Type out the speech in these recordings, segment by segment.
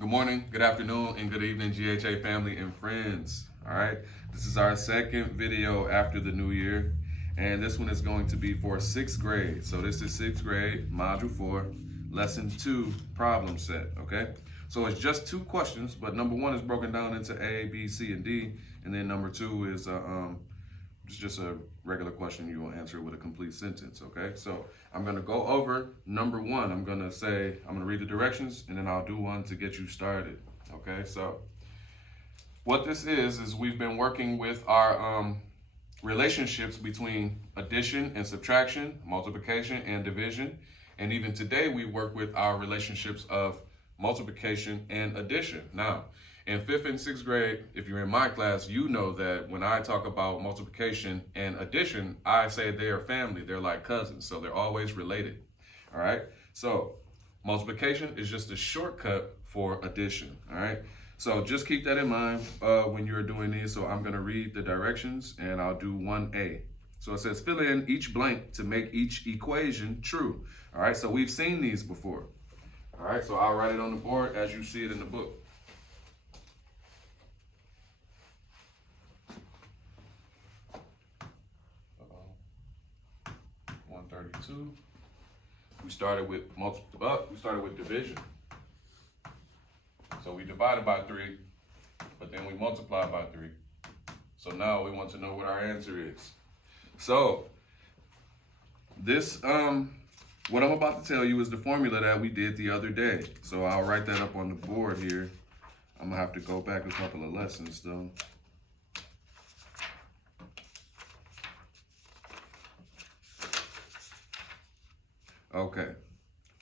Good morning, good afternoon, and good evening, GHA family and friends. All right, this is our second video after the new year, and this one is going to be for sixth grade. So this is sixth grade, module 4, lesson 2, problem set. Okay, so it's just 2 questions, but number 1 is broken down into A, B, C, and D, and then number 2 is it's just a regular question. You will answer with a complete sentence, okay? So I'm gonna go over number 1. I'm gonna read the directions and then I'll do one to get you started, okay? So what this is we've been working with our relationships between addition and subtraction, multiplication and division. And even today we work with our relationships of multiplication and addition. Now, in 5th and 6th grade, if you're in my class, you know that when I talk about multiplication and addition, I say they are family. They're like cousins, so they're always related. All right? So multiplication is just a shortcut for addition. All right? So just keep that in mind when you're doing these. So I'm going to read the directions and I'll do 1A. So it says fill in each blank to make each equation true. All right? So we've seen these before. All right? So I'll write it on the board as you see it in the book. 132. We started with division. So we divided by 3, but then we multiplied by 3. So now we want to know what our answer is. So this what I'm about to tell you is the formula that we did the other day. So I'll write that up on the board here. I'm gonna have to go back a couple of lessons though. Okay,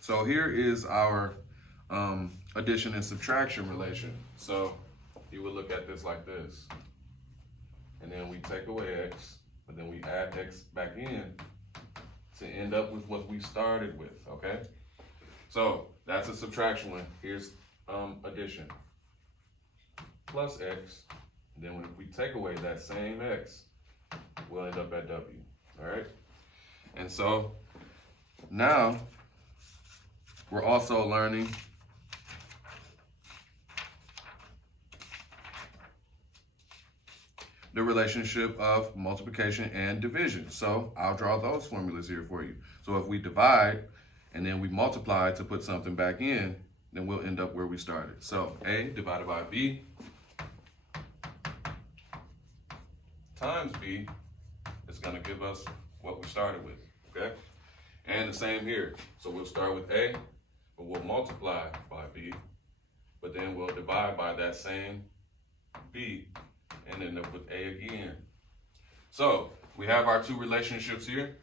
so here is our addition and subtraction relation. So you would look at this like this. And then we take away x, but then we add x back in to end up with what we started with, okay? So that's a subtraction one. Here's addition. Plus x, and then if we take away that same x, we'll end up at w, all right? And so now, we're also learning the relationship of multiplication and division. So I'll draw those formulas here for you. So if we divide and then we multiply to put something back in, then we'll end up where we started. So A divided by B times B is going to give us what we started with, okay? And the same here. So we'll start with A, but we'll multiply by B, but then we'll divide by that same B and end up with A again. So we have our 2 relationships here.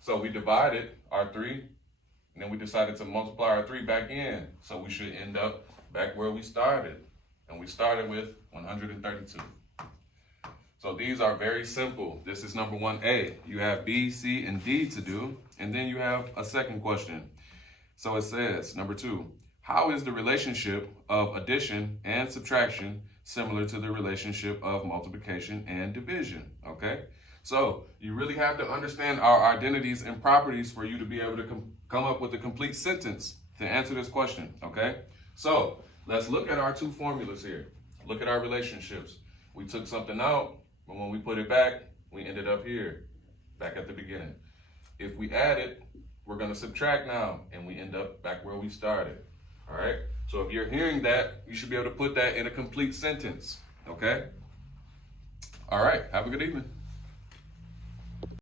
So we divided our 3, and then we decided to multiply our 3 back in. So we should end up back where we started. And we started with 132. So these are very simple. This is number 1A. You have B, C, and D to do. And then you have a second question. So it says, number 2, how is the relationship of addition and subtraction similar to the relationship of multiplication and division? Okay? So you really have to understand our identities and properties for you to be able to come up with a complete sentence to answer this question. Okay? So let's look at our 2 formulas here. Look at our relationships. We took something out. But when we put it back, we ended up here, back at the beginning. If we add it, we're going to subtract now, and we end up back where we started. All right? So if you're hearing that, you should be able to put that in a complete sentence. Okay? All right. Have a good evening.